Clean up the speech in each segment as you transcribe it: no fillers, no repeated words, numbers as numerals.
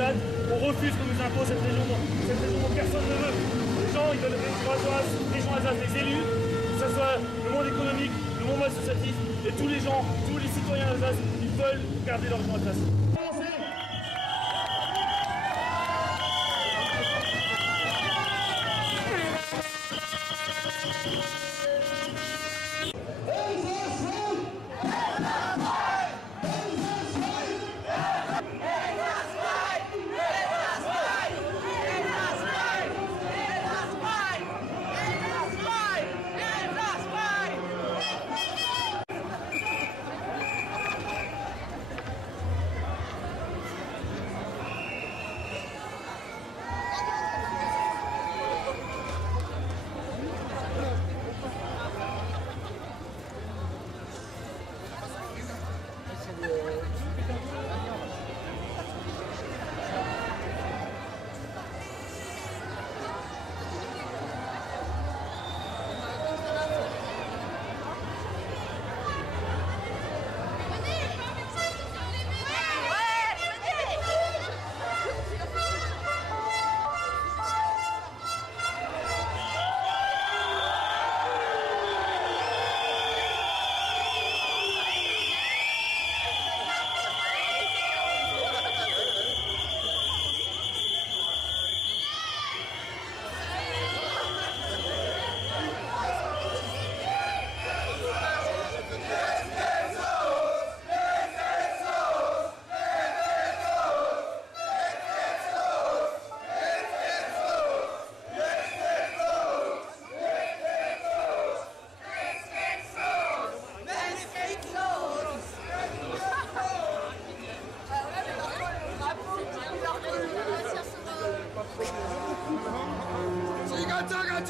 stade. On refuse qu'on nous impose cette région dont personne ne veut. Les gens, ils veulent région Alsace, les élus, que ce soit le monde économique, le monde associatif, et tous les gens, tous les citoyens d'Alsace, ils veulent garder leur région Alsace.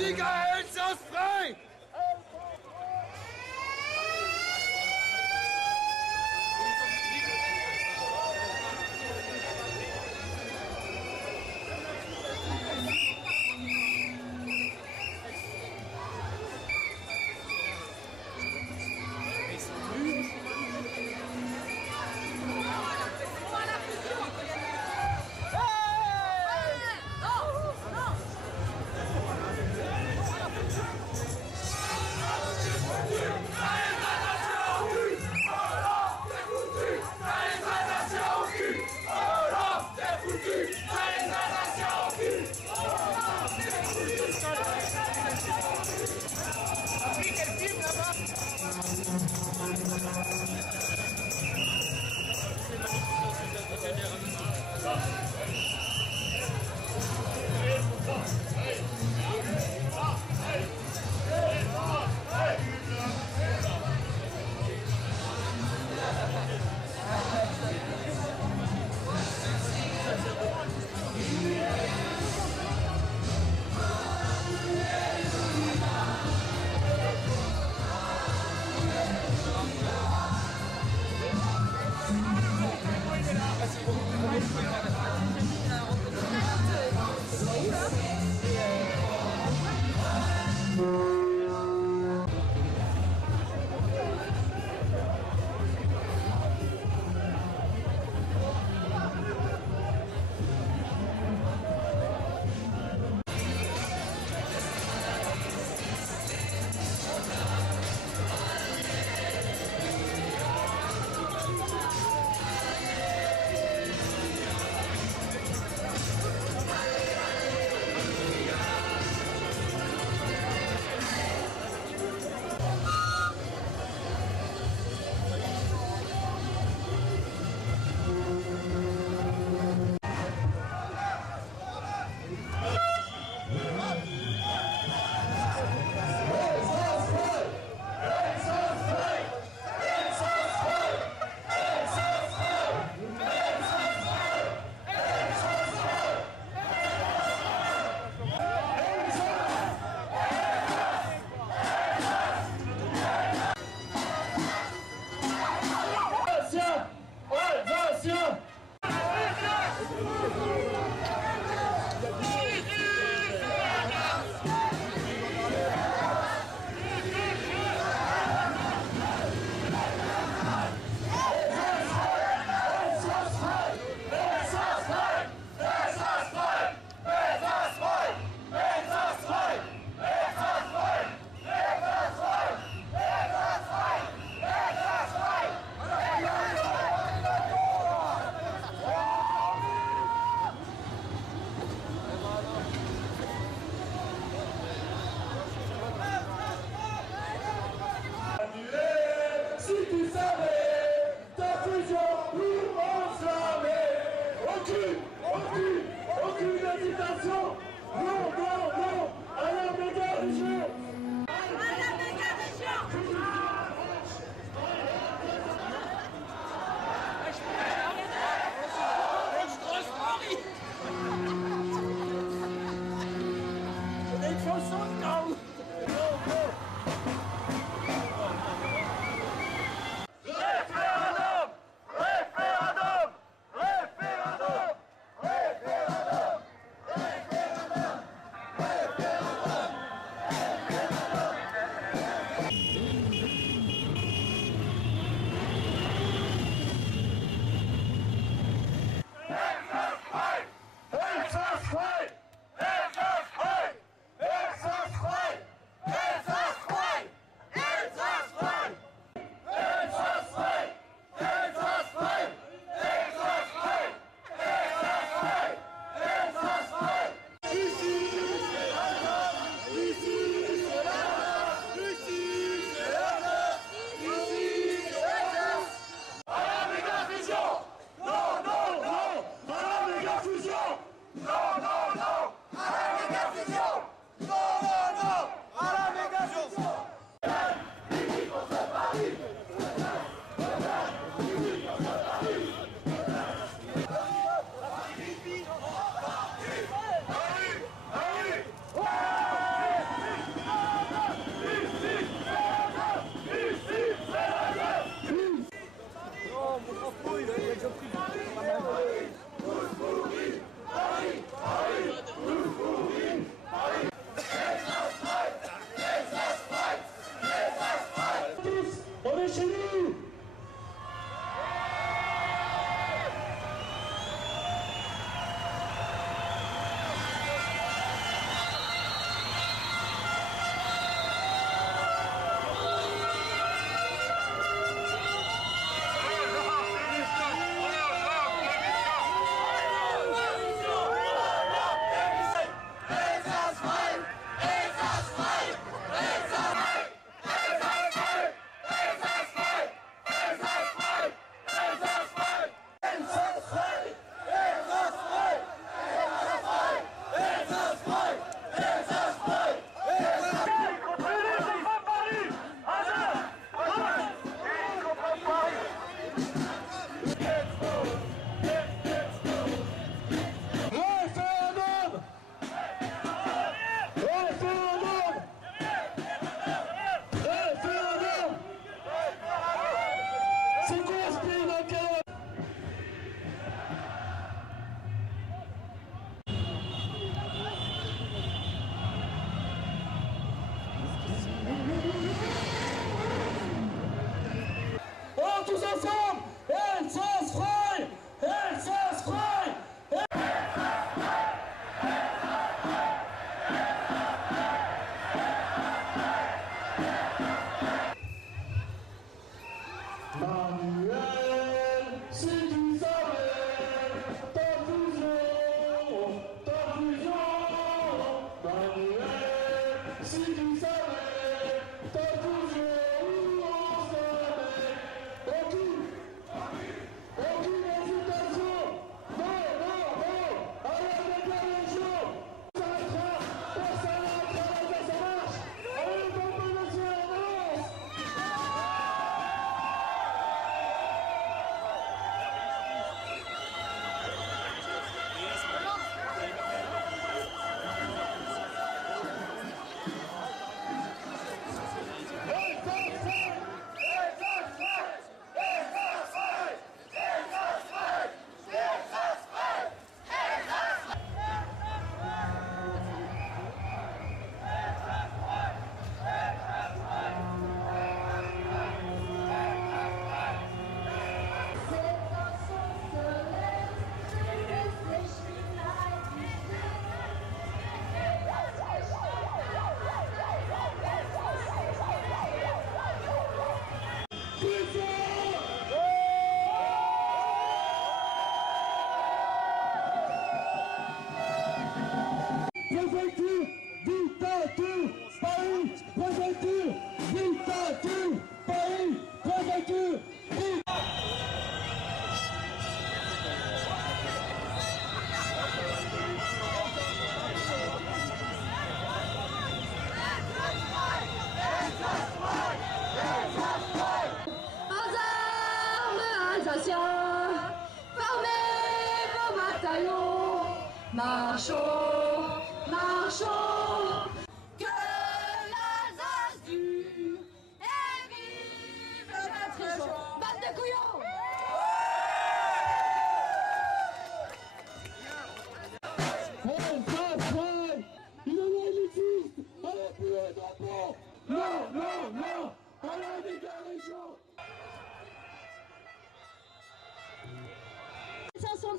Tiger Elsass frei!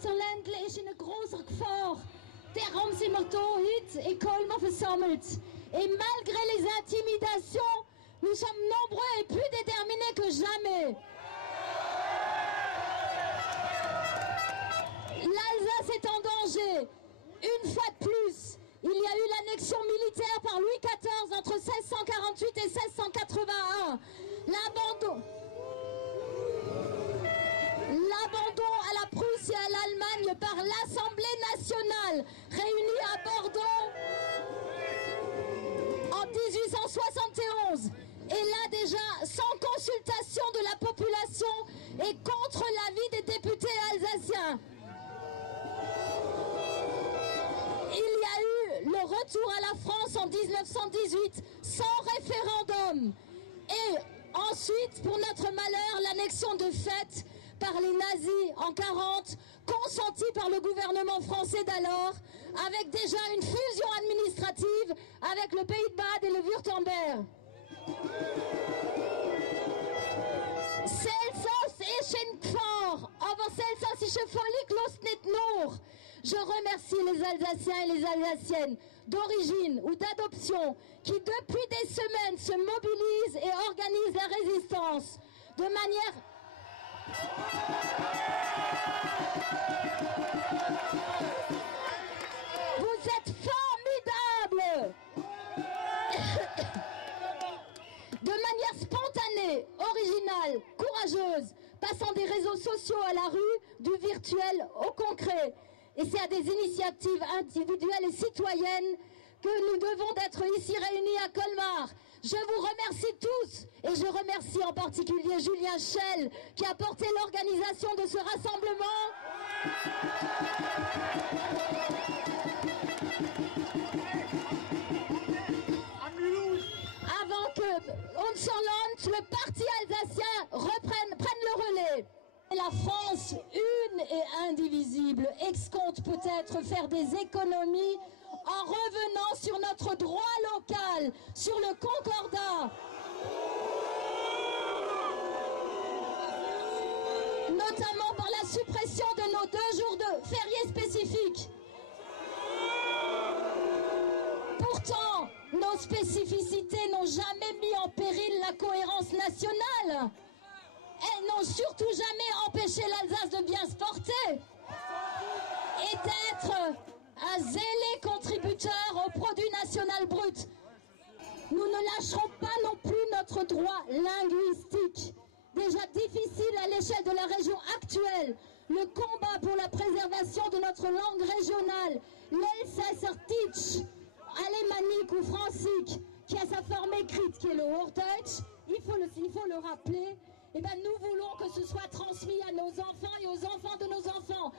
unser Ländle ist in ein großer Gefahr. Darum sind wir hier heute in Colmar versammelt. Et malgré les intimidations, nous sommes nombreux et plus déterminés que jamais. L'Alsace est en danger. Une fois de plus, il y a eu l'annexion militaire par Louis XIV entre 1648 et 1681. L'abandon à la Prusse et à l'Allemagne par l'Assemblée nationale, réunie à Bordeaux en 1871. Et là déjà, sans consultation de la population et contre l'avis des députés alsaciens. Il y a eu le retour à la France en 1918 sans référendum. Et ensuite, pour notre malheur, l'annexion de fait par les nazis en 1940, consentie par le gouvernement français d'alors, avec déjà une fusion administrative avec le Pays de Bade et le Württemberg. Celsus ist in Gefahr, aber Celsus ist erfolglos nicht nur. Je remercie les Alsaciens et les Alsaciennes d'origine ou d'adoption qui depuis des semaines se mobilisent et organisent la résistance de manière... Vous êtes formidables. De manière spontanée, originale, courageuse, passant des réseaux sociaux à la rue, du virtuel au concret. Et c'est à des initiatives individuelles et citoyennes que nous devons d'être ici réunis à Colmar. Je vous remercie tous et je remercie en particulier Julien Schell qui a porté l'organisation de ce rassemblement. Avant que Unserland, le parti alsacien, prenne le relais. La France, une et indivisible, escompte peut-être faire des économies en revenant sur notre droit local, sur le concordat. Notamment par la suppression de nos 2 jours de fériés spécifiques. Pourtant, nos spécificités n'ont jamais mis en péril la cohérence nationale. Elles n'ont surtout jamais empêché l'Alsace de bien se porter et d'être un zélé contributeur au produit national brut. Nous ne lâcherons pas non plus notre droit linguistique. Déjà difficile à l'échelle de la région actuelle, le combat pour la préservation de notre langue régionale, l'Elsässerdeutsch, alémanique ou francique, qui a sa forme écrite, qui est le Hochdeutsch, il faut le rappeler. Eh bien, nous voulons que ce soit transmis à nos enfants et aux enfants de nos enfants.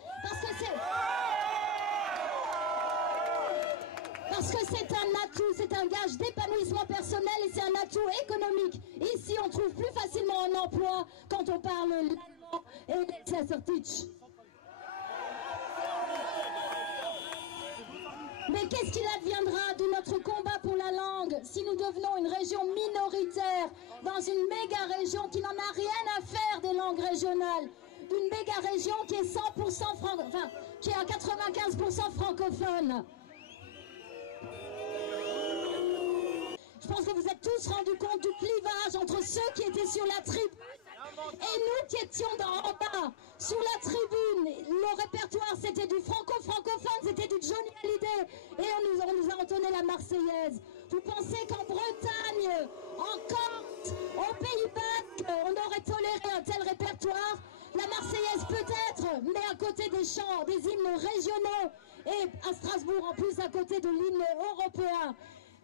Parce que c'est un atout, c'est un gage d'épanouissement personnel et c'est un atout économique. Ici, on trouve plus facilement un emploi quand on parle l'allemand et l'Elsässerdeutsch. Mais qu'est-ce qu'il adviendra de notre combat pour la langue si nous devenons une région minoritaire dans une méga région qui n'en a rien à faire des langues régionales, d'une méga région qui est 100% qui est à 95% francophone? Je pense que vous êtes tous rendus compte du clivage entre ceux qui étaient sur la tribune et nous qui étions en bas. Sur la tribune, le répertoire c'était du francophone, c'était du Johnny Hallyday et on nous a entonné la Marseillaise. Vous pensez qu'en Bretagne, en Corse, au Pays Basque, on aurait toléré un tel répertoire? La Marseillaise peut-être, mais à côté des chants, des hymnes régionaux et à Strasbourg en plus à côté de l'hymne européen.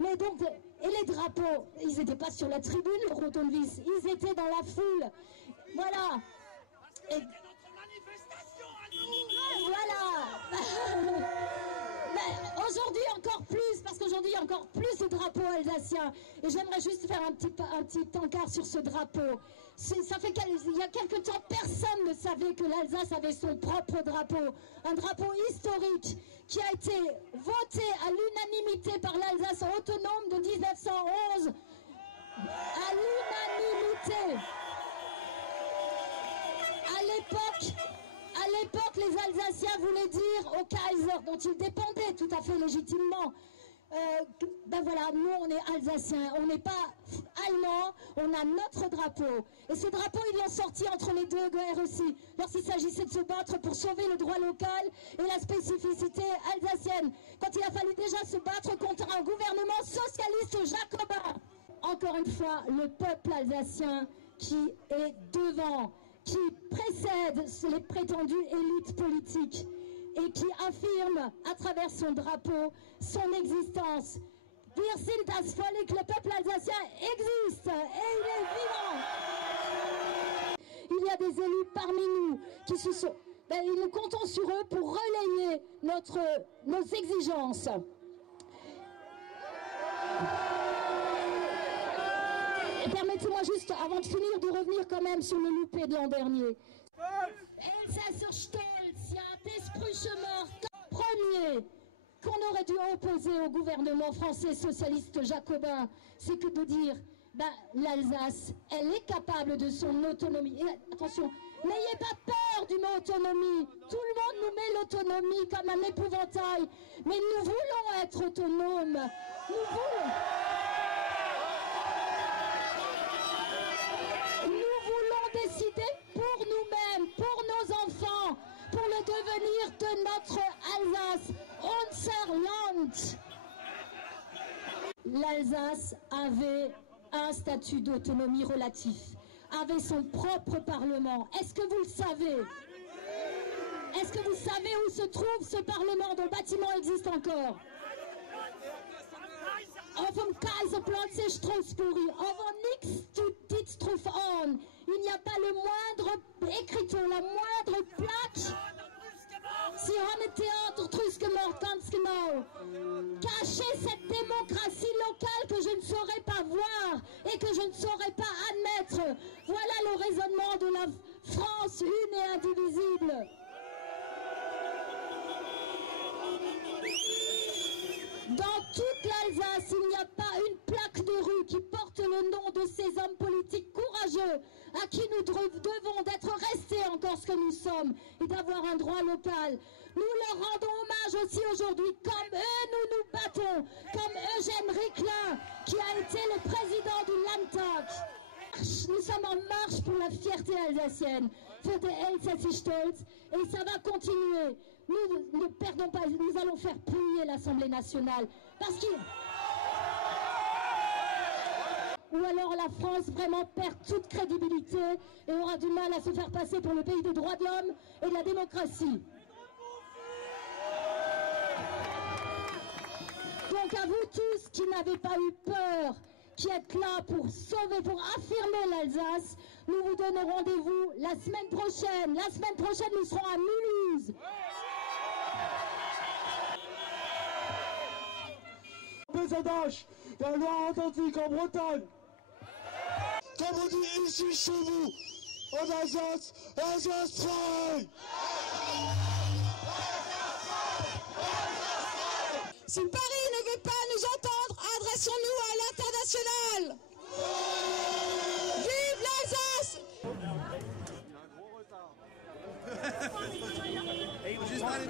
Mais donc, et les drapeaux, ils n'étaient pas sur la tribune, le Rotonvis, ils étaient dans la foule. Voilà. Et c'était notre manifestation à nous. Voilà. Aujourd'hui encore plus, parce qu'aujourd'hui il y a encore plus de drapeaux alsaciens. Et j'aimerais juste faire un petit encart sur ce drapeau. Ça fait il y a quelque temps, personne ne savait que l'Alsace avait son propre drapeau. Un drapeau historique qui a été voté à l'unanimité par l'Alsace autonome de 1911. À l'unanimité. À l'époque, les Alsaciens voulaient dire au Kaiser, dont ils dépendaient tout à fait légitimement, ben voilà, nous on est Alsaciens, on n'est pas Allemands, on a notre drapeau. Et ce drapeau, ils l'ont sorti entre les deux guerres aussi, lorsqu'il s'agissait de se battre pour sauver le droit local et la spécificité alsacienne, quand il a fallu déjà se battre contre un gouvernement socialiste jacobin. Encore une fois, le peuple alsacien qui est devant, qui précède les prétendues élites politiques et qui affirme à travers son drapeau son existence. Wir sind das Volk, le peuple alsacien existe et il est vivant. Il y a des élus parmi nous qui se sont... nous comptons sur eux pour relayer nos exigences. Et permettez-moi juste, avant de finir, de revenir quand même sur le loupé de l'an dernier. Elsässer Stolz, ja, des Sprüche-Mort, premier qu'on aurait dû opposer au gouvernement français socialiste jacobin, c'est que de dire, l'Alsace, elle est capable de son autonomie. Et attention, n'ayez pas peur du mot autonomie. Tout le monde nous met l'autonomie comme un épouvantail. Mais nous voulons être autonomes. Nous voulons décider pour nous-mêmes, pour nos enfants, pour le devenir de notre Alsace, unser Land. L'Alsace avait un statut d'autonomie relatif, avait son propre parlement. Est-ce que vous le savez? Est-ce que vous savez où se trouve ce parlement dont le bâtiment existe encore? Auf dem Kaiserplatz in Strasbourg, aber nichts dit drauf an. Il n'y a pas le moindre écriteau, la moindre plaque. Sie haben ein Theater draus gemacht, ganz genau. Cacher cette démocratie locale que je ne saurais pas voir et que je ne saurais pas admettre. Voilà le raisonnement de la France une et indivisible. Dans toute l'Alsace, il n'y a pas une plaque de rue qui porte le nom de ces hommes politiques courageux à qui nous devons d'être restés encore ce que nous sommes et d'avoir un droit local. Nous leur rendons hommage aussi aujourd'hui, comme eux nous nous battons, comme Eugène Ricklin qui a été le président du Landtag. Nous sommes en marche pour la fierté alsacienne, für den Elsässischen Stolz, et ça va continuer. Nous ne perdons pas, nous allons faire plier l'Assemblée nationale. Parce qu'il... Ou alors la France vraiment perd toute crédibilité et aura du mal à se faire passer pour le pays des droits de l'homme et de la démocratie. Donc à vous tous qui n'avez pas eu peur, qui êtes là pour sauver, pour affirmer l'Alsace, nous vous donnons rendez-vous la semaine prochaine. La semaine prochaine, nous serons à Mulhouse. Pésadage, la Loire-Atlantique en Bretagne. Comme on dit ici chez vous, en Alsace, Alsace frei. Si Paris ne veut pas nous entendre, adressons-nous à l'international. Vive l'Alsace! Il faut juste aller.